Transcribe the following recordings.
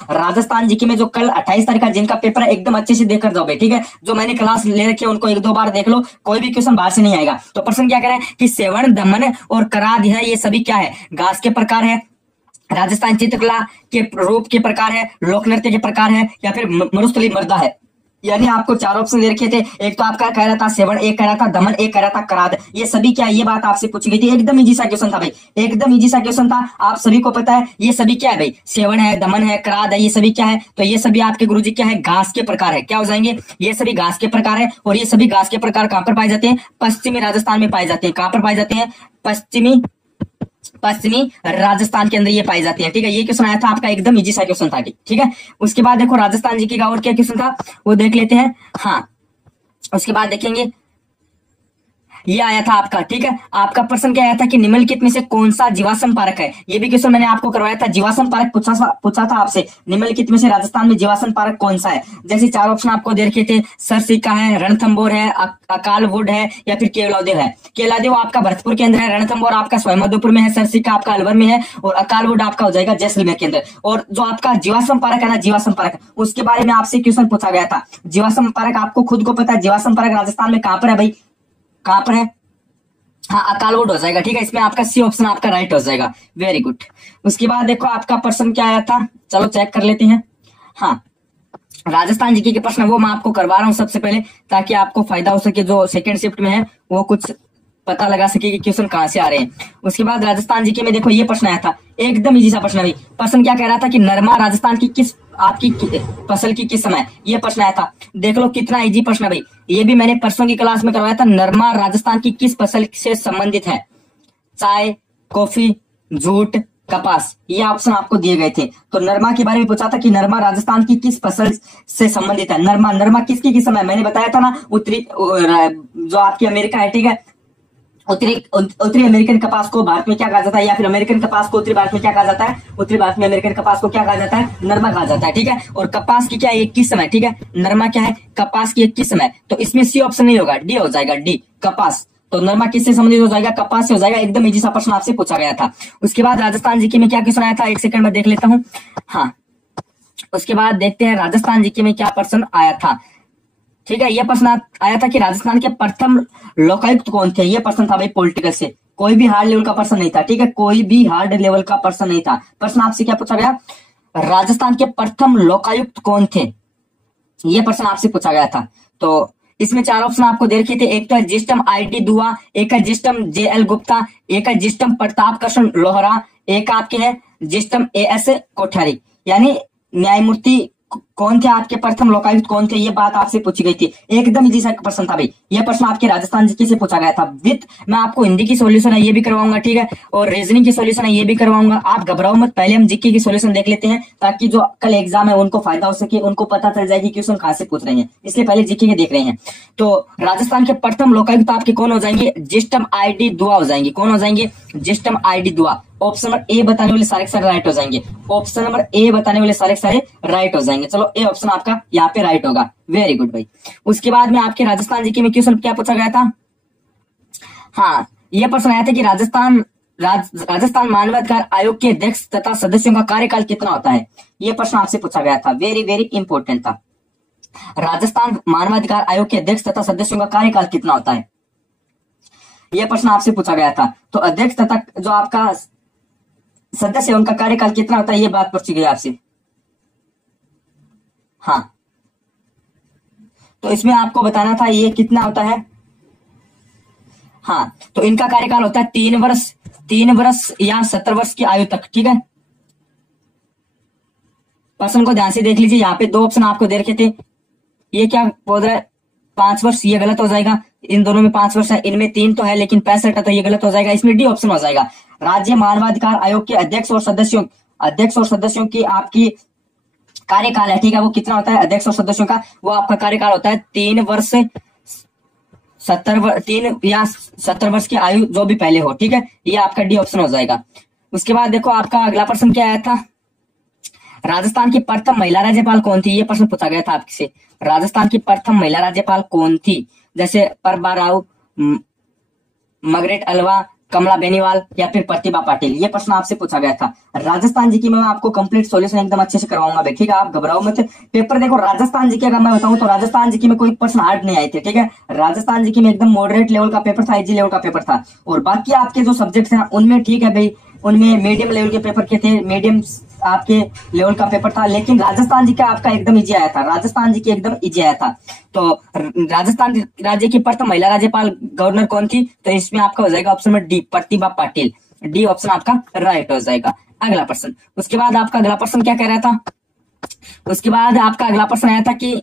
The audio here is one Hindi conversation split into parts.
राजस्थान जीके में जो कल 28 तारीख का जिनका पेपर है एकदम अच्छे से देखकर जाओ भाई, ठीक है। जो मैंने क्लास ले रखी है उनको एक दो बार देख लो, कोई भी क्वेश्चन बाहर से नहीं आएगा। तो प्रश्न क्या करें कि सेवन, दमन और कराद है, ये सभी क्या है, घास के प्रकार है। राजस्थान चित्रकला के रूप के प्रकार है, लोक नृत्य के प्रकार है, या फिर मरुस्थली मृदा है। यानी आपको चार ऑप्शन दे रखे थे, एक तो आपका कह रहा था सेवन, एक कह रहा था दमन, एक कह रहा था कराद। ये सभी क्या है, ये बात आपसे पूछी गई थी। एकदम इजी सा क्वेश्चन था भाई, एकदम इजी सा क्वेश्चन था। आप सभी को पता है ये सभी क्या है भाई, सेवन है, दमन है, कराद है, ये सभी क्या है, तो ये सभी आपके गुरुजी क्या है, घास के प्रकार है। क्या हो जाएंगे, ये सभी घास के प्रकार है। और ये सभी घास के प्रकार कहां पर पाए जाते हैं, पश्चिमी राजस्थान में पाए जाते हैं। कहां पर पाए जाते हैं, पश्चिमी राजस्थान के अंदर ये पाई जाती है, ठीक है। ये क्वेश्चन आया था आपका, एकदम इजी सा क्वेश्चन था, ठीक है। उसके बाद देखो राजस्थान जीके का और क्या क्वेश्चन था वो देख लेते हैं। हाँ, उसके बाद देखेंगे ये आया था आपका, ठीक है। आपका प्रश्न क्या आया था कि निम्नलिखित में से कौन सा जीवाश्म पार्क है। ये भी क्वेश्चन मैंने आपको करवाया था, जीवाश्म पार्क पूछा था आपसे, निम्नलिखित में से राजस्थान में जीवाश्म पार्क कौन सा है। जैसे चार ऑप्शन आपको दे रखे थे, सरसिका है, रणथंभौर है, अकालवुड है, या फिर केवलादेव है। केवलादेव आपका भरतपुर के अंदर है, रणथंभौर आपका सवाईमाधोपुर में है, सरसिका आपका अलवर में है, और अकालवुड आपका हो जाएगा जैसलमेर के अंदर। और जो आपका जीवाश्म पार्क है ना, जीवाश्म पार्क, उसके बारे में आपसे क्वेश्चन पूछा गया था। जीवाश्म पार्क आपको खुद को पता है, जीवाश्म पार्क राजस्थान में कहां पर है भाई, कहां पर है, हाँ अकालवुड हो जाएगा, ठीक है। इसमें आपका सी ऑप्शन आपका राइट हो जाएगा, वेरी गुड। उसके बाद देखो आपका प्रश्न क्या आया था, चलो चेक कर लेते हैं। हाँ, राजस्थान जीके के प्रश्न वो मैं आपको करवा रहा हूं सबसे पहले, ताकि आपको फायदा हो सके, जो सेकंड शिफ्ट में है वो कुछ पता लगा सके कि क्वेश्चन कहां से आ रहे हैं। उसके बाद राजस्थान जीके में देखो ये प्रश्न आया था, एकदम इजी सा प्रश्न है। प्रश्न क्या कह रहा था कि नरमा राजस्थान की किस आपकी फसल की किस समय, ये प्रश्न आया था। देख लो कितना इजी प्रश्न है भाई, ये भी मैंने परसों की क्लास में करवाया था। नरमा राजस्थान की किस फसल से संबंधित है, चाय, कॉफी, जूट, कपास, ये ऑप्शन आपको दिए गए थे। तो नरमा के बारे में पूछा था कि नरमा राजस्थान की किस फसल से संबंधित है। नरमा किसकी किस समय, मैंने बताया था ना, उत्तरी जो आपकी अमेरिका है, ठीक है, उत्तरी अमेरिकन कपास को भारत में क्या कहा जाता है, या फिर अमेरिकन कपास को उत्तरी भारत में क्या कहा जाता है, उत्तरी भारत में अमेरिकन कपास को क्या कहा जाता है, नरमा कहा जाता है, ठीक है। और कपास की क्या है, 21 समय, ठीक है। नरमा क्या है, कपास की 21 समय। तो इसमें सी ऑप्शन नहीं होगा, डी हो जाएगा, डी कपास। तो नरमा किससे संबंधित हो जाएगा, कपास से हो जाएगा। एकदम इजी सा प्रश्न आपसे पूछा गया था। उसके बाद राजस्थान जीके में क्या क्वेश्चन आया था, एक सेकंड में देख लेता हूँ। हाँ, उसके बाद देखते हैं राजस्थान जीके में क्या प्रश्न आया था, ठीक है। यह प्रश्न आया था कि राजस्थान के प्रथम लोकायुक्त कौन थे। यह प्रश्न था भाई पॉलिटिकल से, कोई भी हार्ड लेवल का प्रश्न नहीं था, ठीक है, कोई भी हार्ड लेवल का प्रश्न नहीं था। प्रश्न आपसे क्या पूछा गया, राजस्थान के प्रथम लोकायुक्त कौन थे, यह प्रश्न आपसे पूछा गया था। तो इसमें चार ऑप्शन आपको दे रखे थे, एक तो है जिस्टम आई.डी. दुआ, एक है जिस्टम जे.एल. गुप्ता, एक है जिस्टम प्रताप कृष्ण लोहरा, एक आपके है जिस्टम ए.एस. कोठारी। यानी न्यायमूर्ति कौन थे आपके प्रथम लोकायुक्त कौन थे, ये बात आपसे पूछी गई थी। एकदम इजी सा प्रश्न था भाई, ये प्रश्न आपके राजस्थान जीके से पूछा गया था। विद मैं आपको हिंदी की सॉल्यूशन है ये भी करवाऊंगा, ठीक है, और रीजनिंग की सॉल्यूशन है ये भी करवाऊंगा। आप घबराओ मत, पहले हम जीके की सॉल्यूशन देख लेते हैं, ताकि जो कल एग्जाम है उनको फायदा हो सके, उनको पता चल जाएगी क्वेश्चन कहां से पूछ रहे हैं, इसलिए पहले जीके के देख रहे हैं। तो राजस्थान के प्रथम लोकायुक्त आपके कौन हो जाएंगे, जिस्टम आई.डी. दुआ हो जाएंगे। कौन हो जाएंगे, जिस्टम आई.डी. दुआ। ऑप्शन नंबर ए बताने वाले सारे सारे राइट हो जाएंगे, ऑप्शन नंबर ए बताने वाले सारे सारे राइट हो जाएंगे। चलो ए ऑप्शन आपका यहाँ पे राइट होगा, वेरी गुड भाई। उसके बाद में आपके राजस्थान जीके में क्वेश्चन क्या पूछा गया था, हाँ यह प्रश्न आया था कि राजस्थान मानवाधिकार आयोग के अध्यक्ष तथा सदस्यों का कार्यकाल कितना होता है। यह प्रश्न आपसे पूछा गया था, वेरी वेरी इंपॉर्टेंट था। राजस्थान मानवाधिकार आयोग के अध्यक्ष तथा सदस्यों का कार्यकाल कितना होता है, यह प्रश्न आपसे पूछा गया था। तो अध्यक्ष तथा जो आपका सदस्य उनका कार्यकाल कितना होता है, ये बात पूछी गई आपसे। हाँ, तो इसमें आपको बताना था ये कितना होता है। हाँ, तो इनका कार्यकाल होता है 3 वर्ष या 70 वर्ष की आयु तक, ठीक है। प्रश्न को ध्यान से देख लीजिए, यहाँ पे दो ऑप्शन आपको दे रखे थे, ये क्या बोल रहा है 5 वर्ष, ये गलत हो जाएगा। इन दोनों में 5 वर्ष है, इनमें 3 तो है लेकिन 65 है, तो ये गलत हो जाएगा। इसमें डी ऑप्शन हो जाएगा। राज्य मानवाधिकार आयोग के अध्यक्ष और सदस्यों की आपकी कार्यकाल है, ठीक है, वो कितना होता है, अध्यक्ष और सदस्यों का वो आपका कार्यकाल होता है 3 वर्ष 70 वर्ष की आयु जो भी पहले हो, ठीक है, ये आपका डी ऑप्शन हो जाएगा। उसके बाद देखो आपका अगला प्रश्न क्या आया था, राजस्थान की प्रथम महिला राज्यपाल कौन थी, ये प्रश्न पूछा गया था आपसे। राजस्थान की प्रथम महिला राज्यपाल कौन थी, जैसे प्रभा राव, मार्गरेट अल्वा, कमला बेनीवाल या फिर प्रतिभा पाटिल? ये प्रश्न आपसे पूछा गया था। राजस्थान जी की मैं आपको कंप्लीट सॉल्यूशन एकदम अच्छे से करवाऊंगा, देखिएगा आप घबराओ मत। पेपर देखो राजस्थान जी की अगर मैं बताऊं तो राजस्थान जी की में कोई प्रश्न हार्ड नहीं आए थे, ठीक है। राजस्थान जी की में एकदम मॉडरेट लेवल का पेपर था, इजी लेवल का पेपर था। और बाकी आपके जो सब्जेक्ट है उनमें ठीक है भाई, उनमें मीडियम लेवल के पेपर के थे, मीडियम आपके लेवल का पेपर था। लेकिन राजस्थान जी का आपका एकदम इजी आया था, राजस्थान जी की एकदम इजी आया था। तो राजस्थान राज्य की प्रथम महिला राज्यपाल गवर्नर कौन थी? तो इसमें आपका हो जाएगा ऑप्शन में D, Pratibha Patil. D option आपका राइट हो जाएगा। अगला प्रश्न, उसके बाद आपका अगला प्रश्न क्या कह रहा था? उसके बाद आपका अगला प्रश्न आया था कि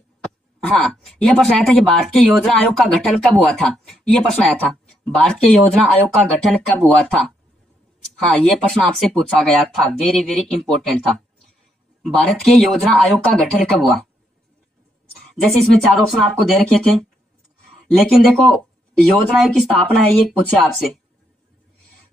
हाँ, यह प्रश्न आया था कि भारतीय योजना आयोग का गठन कब हुआ था? यह प्रश्न आया था, भारतीय योजना आयोग का गठन कब हुआ था? हाँ, ये प्रश्न आपसे पूछा गया था, वेरी वेरी इंपॉर्टेंट था। भारत के योजना आयोग का गठन कब हुआ? जैसे इसमें 4 ऑप्शन आपको दे रखे थे, लेकिन देखो योजना आयोग की स्थापना है ये पूछे आपसे,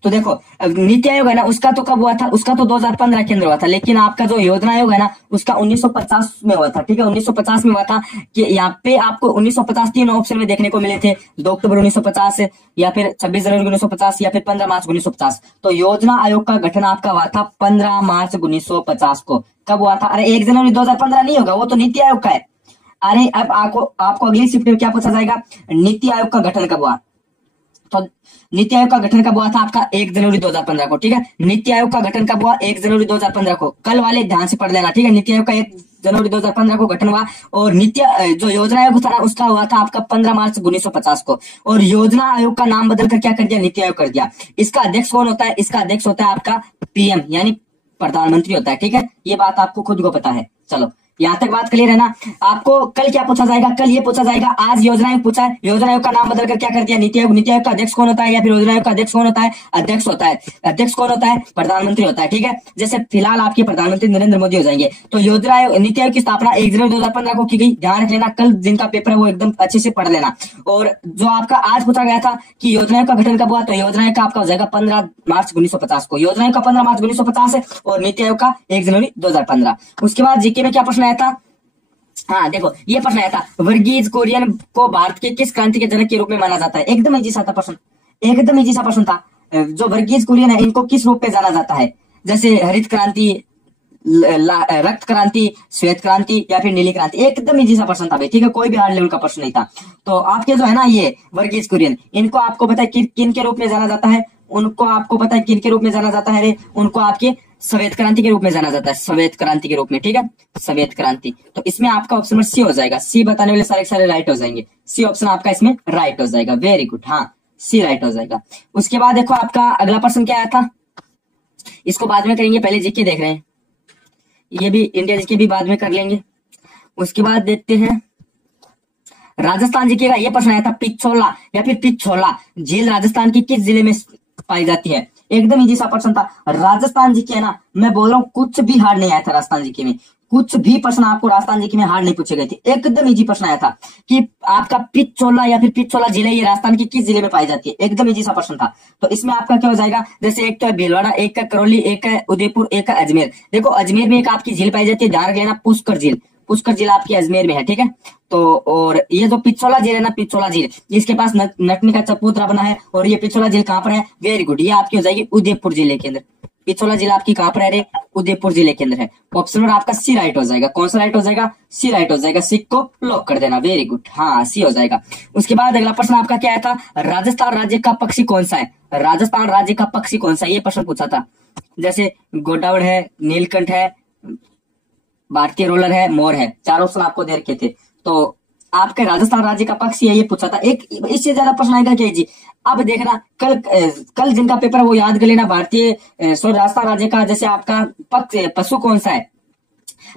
तो देखो नीति आयोग है ना, उसका तो कब हुआ था? उसका तो 2015 के अंदर हुआ था। लेकिन आपका जो योजना आयोग है ना, उसका 1950 में हुआ था, ठीक है। 1950 में हुआ था। कि यहाँ पे आपको 1950 3 ऑप्शन में देखने को मिले थे, 2 अक्टूबर 1950 या फिर 26 जनवरी 1950 या फिर 15 मार्च 1950। तो योजना आयोग का गठन आपका हुआ था 15 मार्च 1950 को। कब हुआ था? अरे 1 जनवरी 2015 नहीं होगा, वो तो नीति आयोग का है। अरे अब आपको अगली शिफ्ट में क्या पूछा जाएगा? नीति आयोग का गठन कब हुआ? तो नीति आयोग का गठन कब हुआ था आपका? 1 जनवरी 2015 को, ठीक है। नीति आयोग का गठन कब हुआ? 1 जनवरी 2015 को। कल वाले ध्यान से पढ़ लेना, ठीक है। नीति आयोग का 1 जनवरी 2015 को गठन हुआ। और नीति जो योजना आयोग था ना, उसका हुआ था आपका 15 मार्च 1950 को। और योजना आयोग का नाम बदलकर क्या कर दिया? नीति आयोग कर दिया। इसका अध्यक्ष कौन होता है? इसका अध्यक्ष होता है आपका पीएम, यानी प्रधानमंत्री होता है, ठीक है। ये बात आपको खुद को पता है। चलो यहां तक बात क्लियर है ना? आपको कल क्या पूछा जाएगा? कल ये पूछा जाएगा, आज योजना आयोग पूछा है, योजना आयोग का नाम बदलकर क्या कर दिया? नीति आयोग। नीति आयोग का अध्यक्ष कौन होता है? या फिर योजना आयोग का अध्यक्ष कौन होता है? अध्यक्ष होता है। अध्यक्ष कौन होता है? प्रधानमंत्री होता है, ठीक है। जैसे फिलहाल आपके प्रधानमंत्री नरेंद्र मोदी हो जाएंगे। तो योजना आयोग, नीति आयोग की स्थापना 1 जनवरी 2015 को की गई। ध्यान रख लेना, कल जिनका पेपर है वो एकदम अच्छे से पढ़ लेना। और जो आपका आज पूछा गया था कि योजना आयोग का गठन कब हुआ, तो योजना आयोग का आपका हो जाएगा 15 मार्च 1950 को। योजना आयोग का 15 मार्च 1950 है और नीति आयोग का 1 जनवरी 2015। उसके बाद जीके में क्या प्रश्न आया था? हाँ देखो, ये प्रश्न आया था, वर्गीज कुरियन को भारत के किस क्रांति के जनक के रूप में माना जाता है? एकदम इजी सा था प्रश्न, एकदम इजी सा प्रश्न था। जो वर्गीज कुरियन है, इनको किस रूप में जाना जाता है? जैसे हरित क्रांति, रक्त क्रांति, श्वेत क्रांति या फिर नीली क्रांति? एकदम इजी सा प्रश्न था भाई, ठीक है। कोई भी हार्ड लेवल का प्रश्न नहीं था। तो आपके जो है ना ये वर्गीज कुरियन, इनको आपको पता है किन के रूप में जाना जाता है? उनको आपको पता है किन के रूप में जाना जाता है? उनको आपके श्वेत क्रांति के रूप में जाना जाता है, श्वेत क्रांति के रूप में, ठीक है। श्वेत क्रांति। तो इसमें आपका ऑप्शन में सी हो जाएगा। सी बताने वाले सारे राइट हो जाएंगे। सी ऑप्शन आपका इसमें राइट हो जाएगा। वेरी गुड, हाँ सी राइट हो जाएगा। उसके बाद देखो आपका अगला प्रश्न क्या आया था, इसको बाद में करेंगे, पहले जीके देख रहे हैं। ये भी इंडिया जीके भी बाद में कर लेंगे। उसके बाद देखते हैं राजस्थान जीके का ये प्रश्न आया था, पिछोला या फिर पिछोला झील राजस्थान की किस जिले में पाई जाती है? एकदम इजी सा प्रश्न था। राजस्थान जी के है ना, मैं बोल रहा हूँ कुछ भी हार्ड नहीं आया था राजस्थान जी के में, कुछ भी प्रश्न आपको राजस्थान जी के में हार्ड नहीं पूछे गए थे। एकदम इजी प्रश्न आया था कि आपका पिछोला या फिर पिछोला जिले ये राजस्थान के किस जिले में पाई जाती है? एकदम इजी सा प्रश्न था। तो इसमें आपका क्या हो जाएगा? जैसे एक तो है भीलवाड़ा, एक है करौली, एक है उदयपुर, एक है अजमेर। देखो अजमेर में एक आपकी झील पाई जाती है, ध्यान रख लेना, पुष्कर झील। पुष्कर झील आपकी अजमेर में है, ठीक है। तो और ये जो पिछोला झील है ना, पिछोला झील, इसके पास नटनी का चबूतरा बना है। और ये पिछोला झील कहाँ पर है? वेरी गुड, ये आपकी हो जाएगी उदयपुर जिले के अंदर। पिछोला जिला आपकी कहाँ पर है? उदयपुर जिले के अंदर है। ऑप्शन नंबर आपका सी राइट हो जाएगा। कौन सा राइट हो जाएगा? सी राइट हो जाएगा। सी को लॉक कर देना। वेरी गुड, हाँ सी हो जाएगा। उसके बाद अगला प्रश्न आपका क्या आया था? राजस्थान राज्य का पक्षी कौन सा है? राजस्थान राज्य का पक्षी कौन सा है? ये प्रश्न पूछा था। जैसे गोडावड़ है, नीलकंठ है, भारतीय रोलर है, मोर है। 4 ऑप्शन आपको दे रखे थे। तो आपके राजस्थान राज्य का पक्षी है, ये पूछा था। एक इससे ज्यादा प्रश्न आएगा क्या जी? अब देखना, कल जिनका पेपर है वो याद कर लेना। राजस्थान राज्य का जैसे आपका पशु कौन सा है?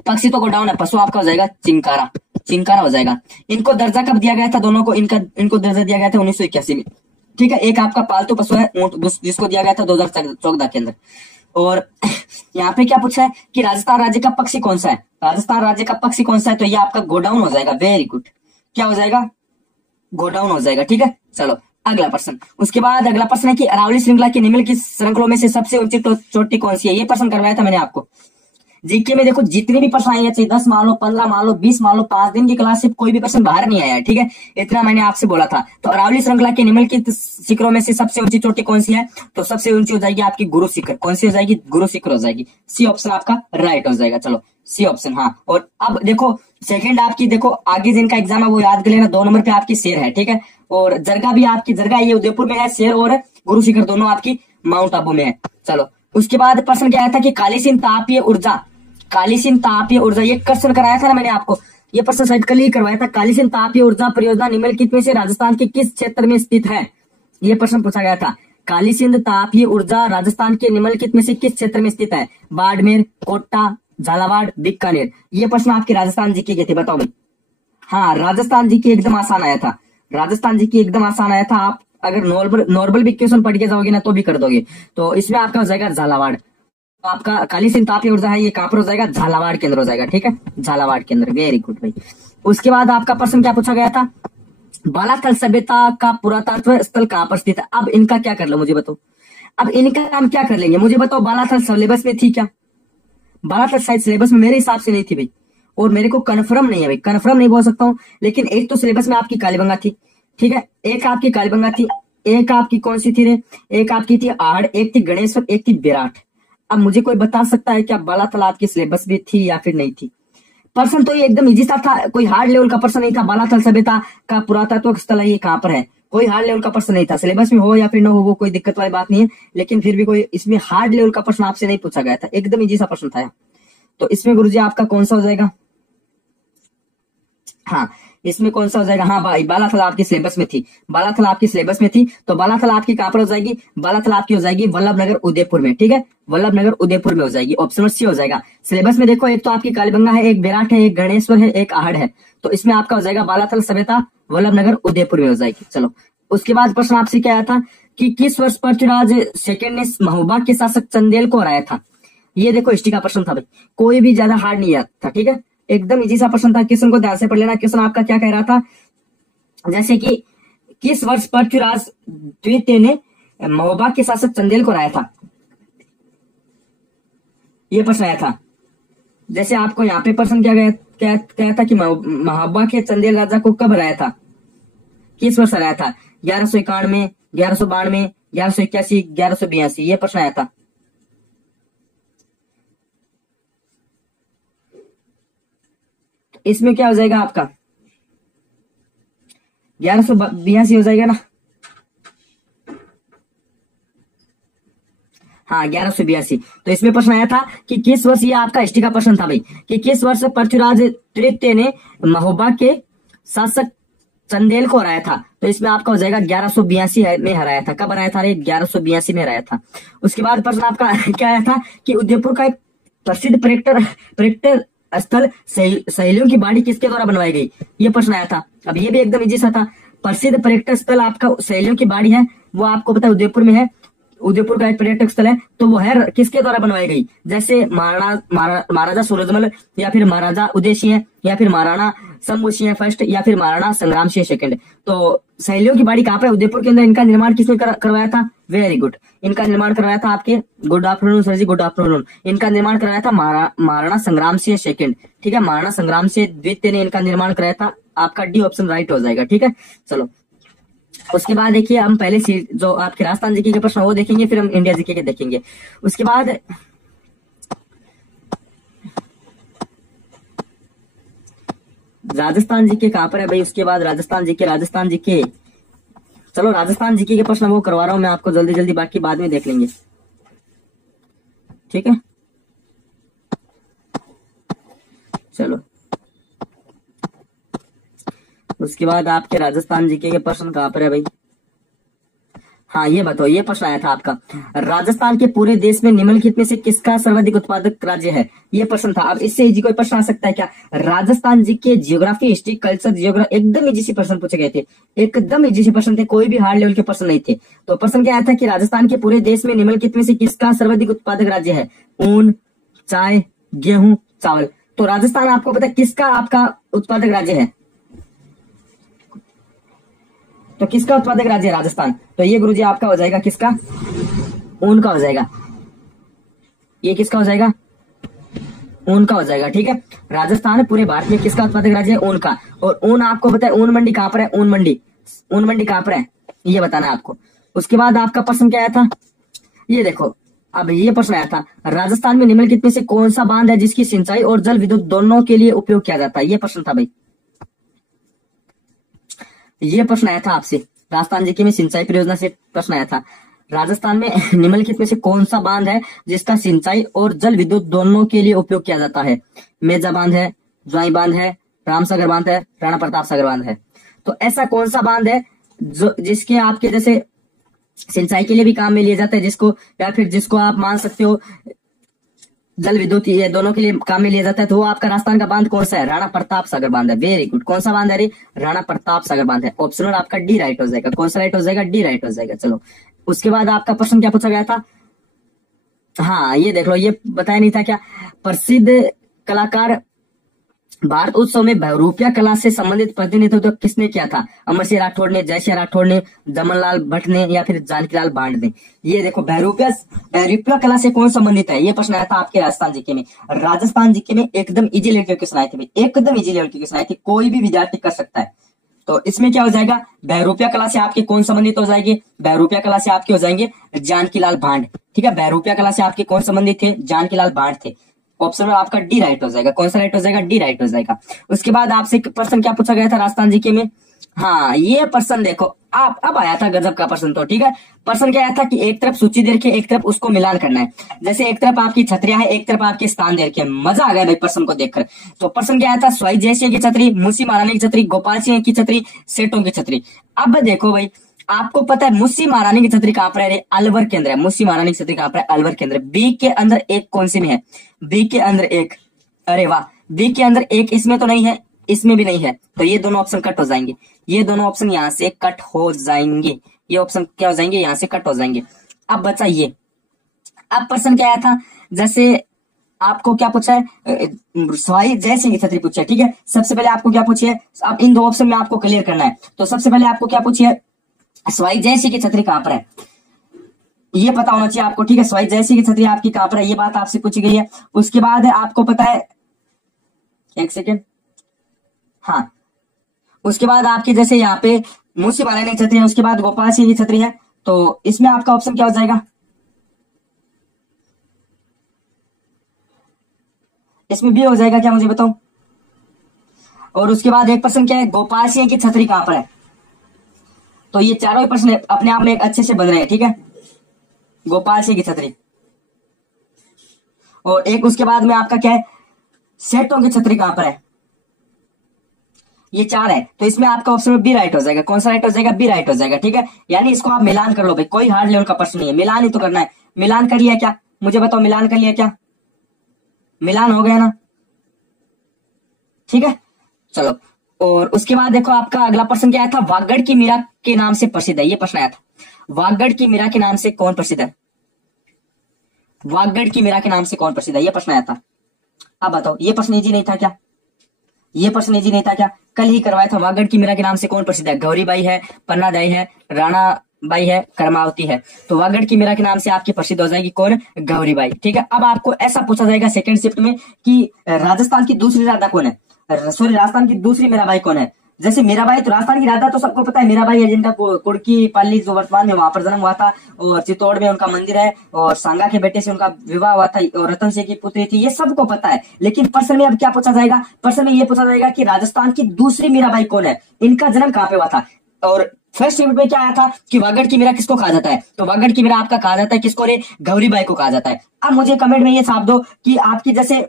पक्षी तो गोडाउन है, पशु आपका हो जाएगा चिंकारा। चिंकारा हो जाएगा। इनको दर्जा कब दिया गया था? दोनों को इनको दर्जा दिया गया था 1981 में, ठीक है। एक आपका पालतू पशु है ऊंट, जिसको दिया गया था 2014 के अंदर। और यहाँ पे क्या पूछा है कि राजस्थान राज्य का पक्षी कौन सा है? राजस्थान राज्य का पक्षी कौन सा है? तो ये आपका गोडाउन हो जाएगा। वेरी गुड, क्या हो जाएगा? गोडाउन हो जाएगा, ठीक है। चलो अगला प्रश्न। उसके बाद अगला प्रश्न है कि अरावली श्रृंखला की निम्नलिखित श्रृंखलों में से सबसे ऊंची चोटी कौन सी है? ये प्रश्न करवाया था मैंने आपको। जीके में देखो जितने भी प्रश्न आए, चाहे 10 मान लो, 15 मान लो, 20 मान लो, 5 दिन की क्लास से कोई भी प्रश्न बाहर नहीं आया है, ठीक है। इतना मैंने आपसे बोला था। तो अरावली श्रृंखला के निम्नलिखित शिखरों में से सबसे ऊंची चोटी कौन सी है? तो सबसे ऊंची हो जाएगी आपकी गुरु शिखर। कौन सी हो जाएगी? गुरु शिखर हो जाएगी। सी ऑप्शन आपका राइट हो जाएगा। चलो सी ऑप्शन। हाँ, और अब देखो सेकंड आपकी, देखो आगे जिनका एग्जाम है वो याद कर लेना। 2 नंबर पे आपकी शेर है, ठीक है। और जरगा भी आपकी, जरगा ये उदयपुर में है, शेर और गुरु शिखर दोनों आपकी माउंट आबू में है। चलो उसके बाद प्रश्न क्या आया था कि कालीसिंध तापीय ऊर्जा, कालीसिंध तापीय ऊर्जा, ये क्वेश्चन कराया था ना मैंने आपको, ये प्रश्न शायद कल ही करवाया था। कालीसिंध तापीय ऊर्जा परियोजना निम्नलिखित में से राजस्थान के किस क्षेत्र में स्थित है? ये प्रश्न पूछा गया था। कालीसिंध तापीय ऊर्जा राजस्थान के निम्नलिखित में से किस क्षेत्र में स्थित है? बाड़मेर, कोटा, झालावाड़, बीकानेर। ये प्रश्न आपके राजस्थान जीके के थे, बताओ भाई। हाँ, राजस्थान जीके एकदम आसान आया था, राजस्थान जीके एकदम आसान आया था। आप अगर नॉर्मल भी क्वेश्चन पढ़ के जाओगे ना तो भी कर दोगे। तो इसमें आपका हो जाएगा झालावाड़। तो आपका कालीसिंध तापीय ऊर्जा है, ये कहां पर हो जाएगा? झालावाड़ के अंदर हो जाएगा, ठीक है, झालावाड़ के अंदर। वेरी गुड भाई। उसके बाद आपका प्रश्न क्या पूछा गया था? बालाथल सभ्यता का पुरातत्व स्थल कहां पर स्थित है? अब इनका क्या कर लो मुझे बताओ, अब इनका हम क्या कर लेंगे मुझे बताओ। बालाथल सिलेबस में थी क्या? बालाथल शायद सिलेबस में मेरे हिसाब से नहीं थी भाई, और मेरे को कन्फर्म नहीं है भाई, कन्फर्म नहीं बोल सकता हूँ। लेकिन एक तो सिलेबस में आपकी कालीबंगा थी, ठीक है, एक आपकी कालीबंगा थी, एक आपकी कौन सी थी रे? एक आपकी थी आहड़, एक थी गणेश्वर, एक थी विराट। अब मुझे कोई बता सकता है क्या बालाथल आपकी सिलेबस में थी या फिर नहीं थी? प्रश्न तो ये एकदम इजी सा था, कोई हार्ड लेवल का प्रश्न नहीं था। बालाथल सभ्यता का पुरातत्व स्थल है, ये कहां पर है? कोई हार्ड लेवल का प्रश्न नहीं था। सिलेबस में हो या फिर न हो वो कोई दिक्कत वाली बात नहीं है, लेकिन फिर भी कोई इसमें हार्ड लेवल का प्रश्न आपसे नहीं पूछा गया था, एकदम इजी सा प्रश्न था। तो इसमें गुरुजी आपका कौन सा हो जाएगा? हाँ, इसमें कौन सा हो जाएगा? हाँ भाई, बालाथल आपकी सिलेबस में थी, बालाथल आपकी सिलेबस में थी। तो बालाथल आपकी कहां पर हो जाएगी? बालाथल आपकी हो जाएगी वल्लभनगर उदयपुर में, ठीक है, वल्लभनगर उदयपुर में हो जाएगी। ऑप्शन सी हो जाएगा। सिलेबस में देखो एक तो आपकी कालीबंगा है, एक विराट है, एक गणेश्वर है, एक आहड़ है। तो इसमें आपका हो जाएगा बालाथल सभ्यता वल्लभनगर उदयपुर में हो जाएगी। चलो उसके बाद प्रश्न आपसे क्या आया था कि किस वर्ष पृथ्वीराज सेकंड ने महोबा के शासक चंदेल को हराया था? ये देखो हिस्ट्री का प्रश्न था भाई, कोई भी ज्यादा हार्ड नहीं था, ठीक है, एकदम इजी सा प्रश्न था। क्वेश्चन को ध्यान से पढ़ लेना। क्वेश्चन आपका क्या कह रहा था, जैसे कि किस वर्ष पृथ्वीराज द्वितीय ने महोबा के शासक चंदेल को हराया था? ये प्रश्न आया था। जैसे आपको यहाँ पे प्रश्न क्या था कि महोबा के चंदेल राजा को कब हराया था, किस वर्ष हराया था? 1191, 1192, 1181, 1182, ये प्रश्न आया था। इसमें क्या हो जाएगा आपका? 1182 हो जाएगा ना? हाँ, 1182। तो इसमें प्रश्न आया था कि किस वर्ष, ये आपका हिस्ट्री का प्रश्न था भाई, कि किस वर्ष पृथ्वीराज तृतीय ने महोबा के शासक चंदेल को हराया था? तो इसमें आपका हो जाएगा 1182 में हराया था। कब हराया था? 1182 में हराया था। उसके बाद प्रश्न आपका क्या आया था कि उदयपुर का एक प्रसिद्ध पर्यटन स्थल सहेलियों की बाड़ी किसके द्वारा बनवाई गई? ये प्रश्न आया था। अब ये भी एकदम इजी सा था। प्रसिद्ध पर्यटन स्थल आपका सहेलियों की बाड़ी है, वो आपको पता है उदयपुर में है। उदयपुर का एक पर्यटक स्थल है, तो वो है किसके द्वारा बनवाई गई? जैसे महाराजा सूरजमल, या फिर महाराजा उदय सिंह, या फिर महाराणा शंभू सिंह फर्स्ट, या फिर महाराणा संग्राम सिंह सेकंड। तो सहेलियों की बाड़ी कहां पर? उदयपुर के अंदर। इनका निर्माण किसने करवाया था? वेरी गुड, इनका निर्माण करवाया था आपके, गुड आफ्टरनून सर जी, गुड आफ्टरनून। इनका निर्माण कराया था महाराणा संग्राम सिंह सेकंड, ठीक है, महाराणा संग्राम सिंह द्वितीय ने इनका निर्माण कराया था। आपका डी ऑप्शन राइट हो जाएगा, ठीक है। चलो उसके बाद देखिए, हम पहले जो आपके राजस्थान जीके के प्रश्न वो देखेंगे, फिर हम इंडिया जीके के देखेंगे। उसके बाद राजस्थान जीके कहां पर है भाई? उसके बाद राजस्थान जीके चलो राजस्थान जीके के प्रश्न वो करवा रहा हूं मैं आपको जल्दी जल्दी, बाकी बाद में देख लेंगे, ठीक है। चलो उसके बाद आपके राजस्थान जीके के प्रश्न कहां पर है भाई? हाँ, ये बताओ, ये प्रश्न आया था आपका, राजस्थान के पूरे देश में निम्नलिखित में से किसका सर्वाधिक उत्पादक राज्य है? ये प्रश्न था। अब इससे इजी कोई प्रश्न आ सकता है क्या? राजस्थान जी के जियोग्राफी, हिस्ट्री, कल्चर, जियोग्राफी, एकदम इजी से प्रश्न पूछे गए थे, एकदम इजी से प्रश्न थे, कोई भी हार्ड लेवल के प्रश्न नहीं थे। तो प्रश्न क्या आया था कि राजस्थान के पूरे देश में निम्नलिखित में से किसका सर्वाधिक उत्पादक राज्य है? ऊन, चाय, गेहूं, चावल। तो राजस्थान आपको पता है किसका आपका उत्पादक राज्य है? तो किसका उत्पादक राज्य है राजस्थान? तो ये गुरुजी आपका हो जाएगा किसका? ऊन का हो जाएगा। ये किसका हो जाएगा? ऊन का हो जाएगा, ठीक है। राजस्थान पूरे भारत में किसका उत्पादक राज्य है? ऊन का। और ऊन आपको बताए ऊन मंडी कहाँ पर है? ऊन मंडी कहाँ पर है ये बताना है आपको। उसके बाद आपका प्रश्न क्या आया था, ये देखो, अब ये प्रश्न आया था, राजस्थान में निम्नलिखित में से कौन सा बांध है जिसकी सिंचाई और जल विद्युत दोनों के लिए उपयोग किया जाता है? ये प्रश्न था भाई, ये प्रश्न आया था आपसे राजस्थान जीके में सिंचाई परियोजना से प्रश्न आया था। राजस्थान में निम्नलिखित में से कौन सा बांध है जिसका सिंचाई और जल विद्युत दोनों के लिए उपयोग किया जाता है? मेजा बांध है, ज्वाई बांध है, रामसागर बांध है, राणा प्रताप सागर बांध है। तो ऐसा कौन सा बांध है जो जिसके आपके जैसे सिंचाई के लिए भी काम में लिया जाता है, जिसको या फिर जिसको आप मान सकते हो जल विद्युत ये दोनों के लिए काम में लिया जाता है, तो वो आपका राजस्थान का बांध कौन सा है? राणा प्रताप सागर बांध है। Very good. कौन सा बांध है रे? राणा प्रताप सागर बांध है। ऑप्शनल आपका डी राइट हो जाएगा। कौन सा राइट हो जाएगा? डी राइट हो जाएगा। चलो उसके बाद आपका प्रश्न क्या पूछा गया था? हाँ ये देख लो, ये बताया नहीं था क्या, प्रसिद्ध कलाकार भारत उत्सव में बहुरूपिया कला से संबंधित प्रतिनिधित्व तो किसने किया था? अमर सिंह राठौड़ ने, जयसिंह राठौड़ ने, दमनलाल भट्ट ने या फिर जानकीलाल बांड ने? ये देखो बहुरूपिया कला से कौन संबंधित है? ये प्रश्न आया था आपके राजस्थान जीके में। राजस्थान जीके में एकदम इजी लेवल के क्वेश्चन आए थे भाई, एकदम इजी लेवल के क्वेश्चन आए थे, कोई भी विद्यार्थी कर सकता है। तो इसमें क्या हो जाएगा, बहुरूपिया कला से आपके कौन संबंधित हो जाएंगे? बहुरूपिया कला से आपके हो जाएंगे जानकीलाल बांड, ठीक है। बहुरूपिया कला से आपके कौन संबंधित थे? जानकीलाल बांड थे। ऑप्शन में आपका डी राइट हो जाएगा। कौन सा राइट हो जाएगा? डी राइट हो जाएगा। उसके बाद आपसे प्रश्न क्या पूछा गया था राजस्थान जीके में? हाँ ये प्रश्न देखो, आप अब आया था गजब का प्रश्न। तो ठीक है, प्रश्न क्या आया था कि एक तरफ सूची दे रखी है, एक तरफ उसको मिलान करना है। जैसे एक तरफ आपकी छतरियां है, एक तरफ आपके स्थान दे रखे हैं। मजा आ गया भाई प्रश्न को देखकर। तो प्रश्न क्या आया था? स्वाई जयसिंह की छतरी, मुंशी महारानी की छतरी, गोपाल सिंह की छतरी, सेठों की छतरी। अब देखो भाई, आपको पता है मुंशी महारानी की छतरी कहां पर है? अलवर के अंदर है। मुंशी महारानी की छतरी कहां पर है? अलवर के अंदर। बी के अंदर एक कौन सी में है? बी के अंदर एक, अरे वाह, बी के अंदर एक, इसमें तो नहीं है, इसमें भी नहीं है, तो ये दोनों ऑप्शन कट हो जाएंगे। ये दोनों ऑप्शन यहाँ से कट हो जाएंगे। ये ऑप्शन क्या हो जाएंगे? यहाँ से कट हो जाएंगे। अब बचा ये। अब प्रश्न क्या आया था? जैसे आपको क्या पूछा है? स्वाई जयसिंह की छतरी पूछा है, ठीक है। सबसे पहले आपको क्या पूछी है? अब इन दो ऑप्शन में आपको क्लियर करना है। तो सबसे पहले आपको क्या पूछी है? स्वाई जयसिंह की छतरी कहां पर है, ये पता होना चाहिए आपको, ठीक है। स्वाई जयसिंह की छतरी आपकी कहां पर है, ये बात आपसे पूछी गई है। उसके बाद आपको पता है, एक सेकेंड, हाँ, उसके बाद आपके जैसे यहाँ पे मुंशी महारानी की छतरी है, उसके बाद गोपाल सिंह की छतरी है। तो इसमें आपका ऑप्शन क्या हो जाएगा? इसमें भी हो जाएगा क्या, मुझे बताओ। और उसके बाद एक प्रश्न क्या है? गोपाल सिंह की छतरी कहां पर है। तो ये चारों ही प्रश्न अपने आप में एक अच्छे से बन रहे हैं, ठीक है। गोपाल सिंह की छतरी, और एक उसके बाद में आपका क्या है? सेठों की छतरी कहां पर है। ये चार है, तो इसमें आपका ऑप्शन बी राइट हो जाएगा। कौन सा राइट हो जाएगा? बी राइट हो जाएगा, ठीक है। यानी इसको आप मिलान कर लो भाई, कोई हार्ड लेवल का प्रश्न नहीं है, मिलान ही तो करना है। मिलान कर लिया क्या, मुझे बताओ, मिलान कर लिया क्या? मिलान हो गया ना, ठीक है। चलो, और उसके बाद देखो आपका अगला प्रश्न क्या आया था? वागड़ की मीरा के नाम से प्रसिद्ध है, ये प्रश्न आया था। वागड़ की मीरा के नाम से कौन प्रसिद्ध है? वागड़ की मीरा के नाम से कौन प्रसिद्ध है, ये प्रश्न आया था। अब बताओ, ये प्रश्न इजी नहीं था क्या? ये प्रश्न इजी नहीं था क्या? कल ही करवाया था। वागड़ की मीरा के नाम से कौन प्रसिद्ध है? गौरीबाई है, पन्नादाई है, राणा बाई है, कर्मावती है। तो वागड़ की मीरा के नाम से आपकी प्रसिद्ध हो जाएगी कौन? गौरीबाई, ठीक है। अब आपको ऐसा पूछा जाएगा सेकंड शिफ्ट में कि राजस्थान की दूसरी राधा कौन है, सॉरी राजस्थान की दूसरी मीराबाई कौन है। जैसे मीराबाई तो राजस्थान की राधा तो सबको पता है, मीराबाई है जिनका कुड़की पाली जो वर्तमान में वहां पर जन्म हुआ था, और चित्तौड़ में उनका मंदिर है, और सांगा के बेटे से उनका विवाह हुआ था, और रतन सिंह की पुत्री थी, ये सबको पता है। लेकिन प्रश्न में अब क्या पूछा जाएगा? प्रश्न में ये पूछा जाएगा कि राजस्थान की दूसरी मीराबाई कौन है, इनका जन्म कहाँ पे हुआ था। और फर्स्ट यूनिट में क्या आया था कि वागड़ की मीरा किसको कहा जाता है? तो वागड़ की मीरा आपका कहा जाता है किसको रे? गौरीबाई को कहा जाता है। अब मुझे कमेंट में ये छाप दो कि आपकी जैसे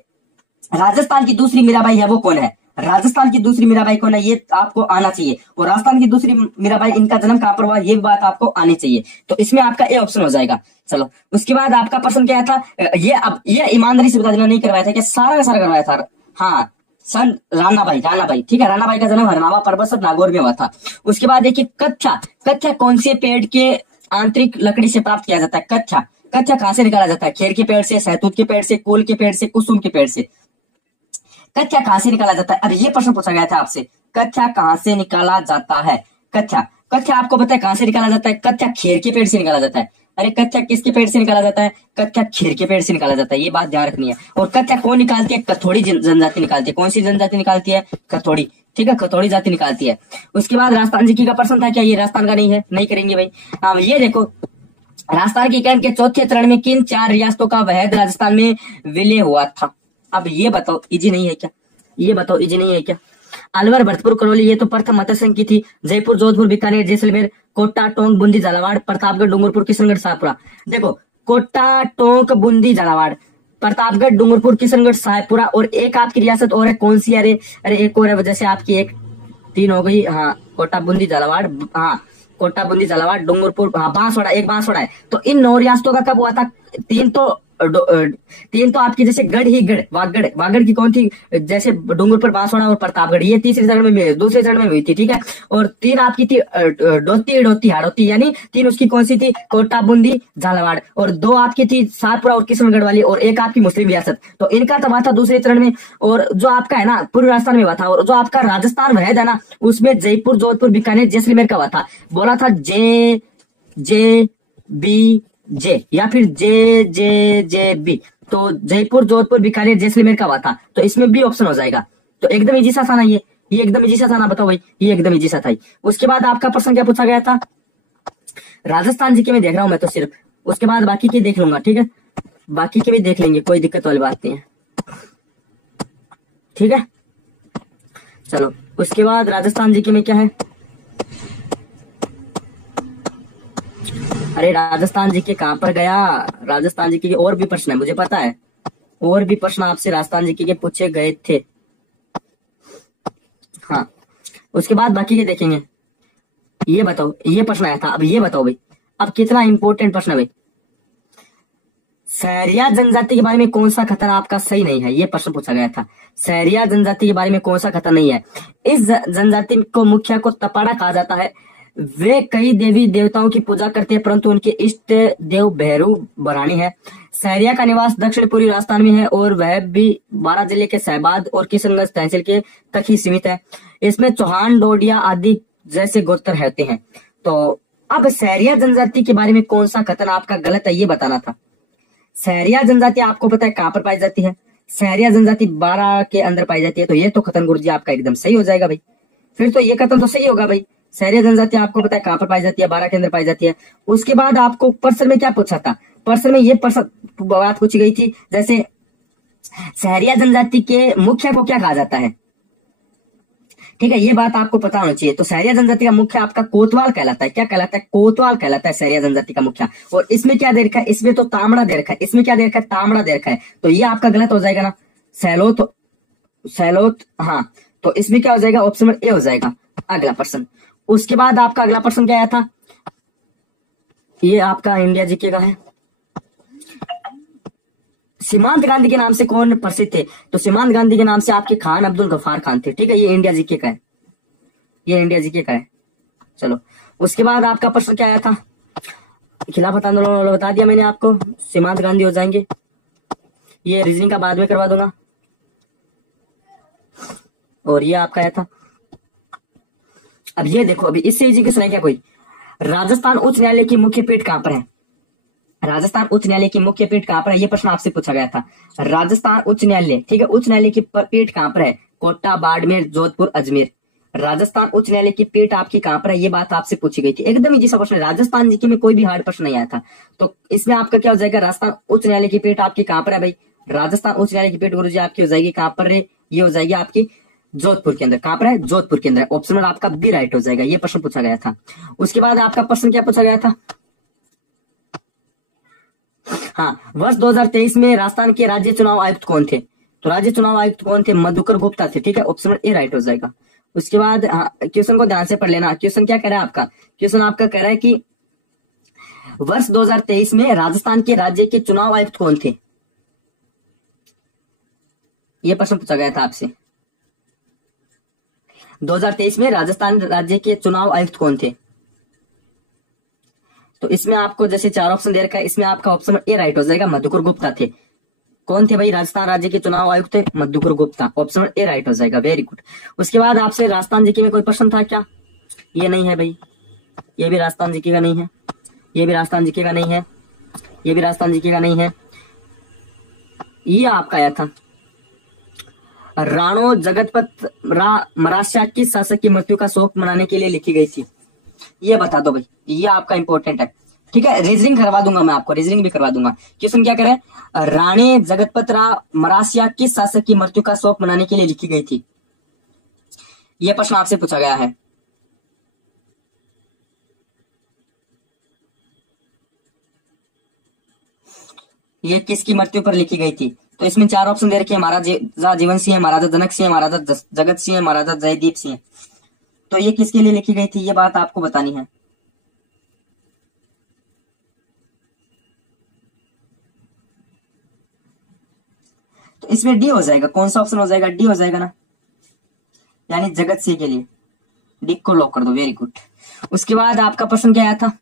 राजस्थान की दूसरी मीराबाई है वो कौन है, राजस्थान की दूसरी मीराबाई कौन है, ये आपको आना चाहिए। और राजस्थान की दूसरी मीराबाई, इनका जन्म कहां पर हुआ, ये बात आपको आनी चाहिए। तो इसमें आपका ए ऑप्शन हो जाएगा। चलो, उसके बाद आपका प्रश्न क्या था? ये ईमानदारी से बता देना, नहीं करवाया था क्या? सारा का सारा करवाया था। हाँ, सन राणाबाई, ठीक है। राणाबाई का जन्म हरनावा पर्वत नागौर में हुआ था। उसके बाद देखिए कच्छा कौन से पेड़ के आंतरिक लकड़ी से प्राप्त किया जाता है? कच्छा कहां से निकाला जाता है? खेर के पेड़ से, सहतूत के पेड़ से, कोल के पेड़ से, कुसुम के पेड़ से। कच्छा कहां से निकाला जाता है? अरे ये प्रश्न पूछा गया था आपसे, कच्छा कहां से निकाला जाता है? कच्छा आपको पता है कहां से निकाला जाता है? कच्छा खेर के पेड़ से निकाला जाता है। अरे कच्चा किसके पेड़ से निकाला जाता है? कच्चा खीर के पेड़ से निकाला जाता है, ये बात ध्यान रखनी है। और कच्चा कौन निकालती है? कथोड़ी जनजाति निकालती है। कौन सी जनजाति निकालती है? कथोड़ी, ठीक है, कथोड़ी जाति निकालती है। उसके बाद राजस्थान जी का प्रश्न था, क्या ये राजस्थान का नहीं है? नहीं करेंगे भाई। अब ये देखो, राजस्थान के कैंप के चौथे चरण में किन 4 रियासतों का वहद राजस्थान में विलय हुआ था? अब ये बताओ, इजी नहीं है क्या? ये बताओ, इजी नहीं है क्या? अलवर, भरतपुर, करौली, ये तो प्रथम मत्स्य संघ की थी। जयपुर, जोधपुर, बीकानेर, जैसलमेर, कोटा, टोंक, बूंदी, झालावाड़, प्रतापगढ़, डूंगरपुर, किशनगढ़, शाहपुरा। देखो, कोटा, टोंक, बूंदी, झालावाड़, प्रतापगढ़, डूंगरपुर, किशनगढ़, शाहपुरा, और एक आपकी रियासत और है, कौन सी? अरे अरे एक और है, जैसे आपकी एक 3 हो गई। हाँ, कोटा, बूंदी, झालावाड़, हाँ कोटा, बूंदी, झालावाड़, डूंगरपुर, हाँ बांसवाड़ा, एक बांसवाड़ा है। तो इन 9 रियासतों का कब हुआ था? तीन तो आपकी जैसे गढ़ ही गढ़, वागड़ की कौन थी? जैसे डूंगरपुर, बांसवाड़ा और प्रतापगढ़, ये तीसरे चरण में, दूसरे चरण में हुई थी, ठीक है। और 3 आपकी थी डोती, हाड़ौती, यानी 3 उसकी कौन सी थी? कोटा, बूंदी, झालावाड़, और 2 आपकी थी शाहपुरा और किशनगढ़ वाली, और एक आपकी मुस्लिम रियासत। तो इनका तो हुआ था दूसरे चरण में। और जो आपका है ना पूर्व राजस्थान में हुआ था, और जो आपका राजस्थान वहद है ना, उसमें जयपुर, जोधपुर, बीकानेर, जैसलमेर का हुआ था। बोला था जे या फिर जे बी। तो जयपुर, जोधपुर, बीकानेर, जैसलमेर का हुआ था। तो इसमें बी ऑप्शन हो जाएगा। तो एकदम इजी सा था ना ये एकदम इजी सा था ना, बताओ भाई, ये एकदम इजी सा था। उसके बाद आपका प्रश्न क्या पूछा गया था? राजस्थान जी के में देख रहा हूं मैं तो सिर्फ, उसके बाद बाकी के देख लूंगा, ठीक है। बाकी के भी देख लेंगे, कोई दिक्कत वाली बात नहीं है, ठीक है। चलो, उसके बाद राजस्थान जी के में क्या है? अरे राजस्थान जी के कहां पर गया? राजस्थान जी के और भी प्रश्न है, मुझे पता है, और भी प्रश्न आपसे राजस्थान जी के पूछे गए थे। हाँ, उसके बाद बाकी के देखेंगे। ये बताओ, ये प्रश्न आया था, अब ये बताओ भाई, अब कितना इंपॉर्टेंट प्रश्न है भाई। सहरिया जनजाति के बारे में कौन सा खतर आपका सही नहीं है? ये प्रश्न पूछा गया था। सहरिया जनजाति के बारे में कौन सा खतर नहीं है? इस जनजाति को मुखिया को तपाड़ा कहा जाता है। वे कई देवी देवताओं की पूजा करते हैं, परंतु उनके इष्ट देव भैरू बरानी है। सहरिया का निवास दक्षिण पूर्वी राजस्थान में है, और वह भी 12 जिले के शहबाद और किशनगंज तहसील के तक ही सीमित है। इसमें चौहान, डोडिया आदि जैसे गोत्र रहते हैं। तो अब सहरिया जनजाति के बारे में कौन सा कथन आपका गलत है, ये बताना था। सहरिया जनजाति आपको पता है कहां पर पाई जाती है? सहरिया जनजाति 12 के अंदर पाई जाती है। तो ये तो कथन गुरुजी आपका एकदम सही हो जाएगा भाई, फिर तो ये कथन तो सही होगा भाई। सहरिया जनजाति आपको पता है कहां पर पाई जाती है? 12 के अंदर पाई जाती है। उसके बाद आपको प्रश्न में क्या पूछा था? प्रश्न में ये बात पूछी गई थी, जैसे सहरिया जनजाति के मुखिया को क्या कहा जाता है, ठीक है, ये बात आपको पता होना चाहिए। तो सहरिया जनजाति का मुखिया आपका कोतवाल कहलाता है। क्या कहलाता है? कोतवाल कहलाता है सहरिया जनजाति का मुखिया। और इसमें क्या दे रखा है? इसमें तो तांबड़ा दे रखा है। इसमें क्या दे रखा है? तांबड़ा दे रखा है। तो ये आपका गलत हो जाएगा ना, सैलोत, हाँ। तो इसमें क्या हो जाएगा? ऑप्शन नंबर ए हो जाएगा अगला प्रश्न। उसके बाद आपका अगला प्रश्न क्या आया था? ये आपका इंडिया जीके का है। सीमांत गांधी के नाम से कौन प्रसिद्ध थे? तो सीमांत गांधी के नाम से आपके खान अब्दुल गफ्फार खान थे, ठीक है। ये इंडिया जीके का है, ये इंडिया जीके का है। चलो, उसके बाद आपका प्रश्न क्या आया था? खिलाफत आंदोलन बता दिया मैंने आपको, सीमांत गांधी हो जाएंगे। ये रीजनिंग का बाद में करवा दूंगा। और ये आपका आया था। अब ये देखो, अभी इससे इजी क्वेश्चन है क्या कोई? राजस्थान उच्च न्यायालय की मुख्य पीठ कहां पर है? राजस्थान उच्च न्यायालय की मुख्य पीठ कहां पर है? ये प्रश्न आपसे पूछा गया था। राजस्थान उच्च न्यायालय, ठीक है, उच्च न्यायालय की पीठ कहां पर है? कोटा, बाड़मेर, जोधपुर, अजमेर। राजस्थान उच्च न्यायालय की पीठ आपकी कहां पर है? ये बात आपसे पूछी गई थी। एकदम इजी सा प्रश्न। राजस्थान जी के में कोई भी हार्ड प्रश्न नहीं आया था। तो इसमें आपका क्या हो जाएगा? राजस्थान उच्च न्यायालय की पीठ आपकी कहां पर है भाई? राजस्थान उच्च न्यायालय की पीठ गुरुजी आपकी हो जाएगी कहां पर? ये हो जाएगी आपकी जोधपुर के अंदर। कहां पर है? जोधपुर के अंदर। ऑप्शन आपका बी राइट हो जाएगा। ये प्रश्न पूछा गया था। उसके बाद आपका प्रश्न क्या पूछा गया था? हाँ, वर्ष 2023 में राजस्थान के राज्य चुनाव आयुक्त कौन थे? तो राज्य चुनाव आयुक्त कौन थे? मधुकर गुप्ता थे, ठीक है। ऑप्शन ए राइट हो जाएगा। उसके बाद क्वेश्चन को ध्यान से पढ़ लेना। क्वेश्चन क्या कह रहा है आपका? क्वेश्चन आपका कह रहा है कि वर्ष 2023 में राजस्थान के राज्य के चुनाव आयुक्त कौन थे? यह प्रश्न पूछा गया था आपसे। 2023 में राजस्थान राज्य के चुनाव आयुक्त कौन थे? तो इसमें आपको जैसे 4 ऑप्शन दे रखा है, इसमें आपका ऑप्शन ए राइट हो जाएगा, मधुकर गुप्ता थे। कौन थे भाई? राजस्थान राज्य के चुनाव आयुक्त थे Madhukar Gupta. Option A right हो जाएगा। Very good. उसके बाद आपसे राजस्थान जीके में कोई प्रश्न था क्या? ये नहीं है भाई, ये भी राजस्थान जीके का नहीं है। ये भी राजस्थान जीके का नहीं है, ये भी राजस्थान जीके का नहीं है। ये आपका आया था राणो जगतपत मराठा किस शासक की मृत्यु का शोक मनाने के लिए लिखी गई थी? ये बता दो भाई, ये आपका इंपॉर्टेंट है। ठीक है, रीजनिंग करवा दूंगा मैं आपको, रीजनिंग भी करवा दूंगा। क्वेश्चन क्या करे, राणी जगतपत मराठा किस शासक की मृत्यु का शोक मनाने के लिए लिखी गई थी? यह प्रश्न आपसे पूछा गया है। ये किसकी मृत्यु पर लिखी गई थी? तो इसमें 4 ऑप्शन दे रखे हैं, महाराजा जीवन सिंह, महाराजा जनक सिंह, महाराजा जगत सिंह, महाराजा जयदीप सिंह। तो ये किसके लिए लिखी गई थी, ये बात आपको बतानी है। तो इसमें डी हो जाएगा, कौन सा ऑप्शन हो जाएगा? डी हो जाएगा ना, यानी जगत सिंह के लिए। डी को लॉक कर दो, वेरी गुड। उसके बाद आपका प्रश्न क्या आया था?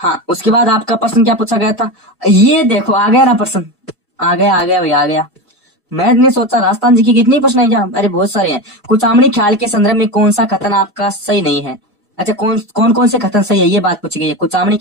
हाँ, उसके बाद आपका प्रश्न क्या पूछा गया था? ये देखो आ गया ना प्रश्न, आ गया भाई, आ गया। मैंने सोचा राजस्थान जी की कितनी प्रश्न है क्या? अरे बहुत सारे हैं। कुचामणी ख्याल के संदर्भ में कौन सा कथन आपका सही नहीं है? अच्छा, कौन कौन से कथन सही है, ये बात पूछी गई है। कुचामणी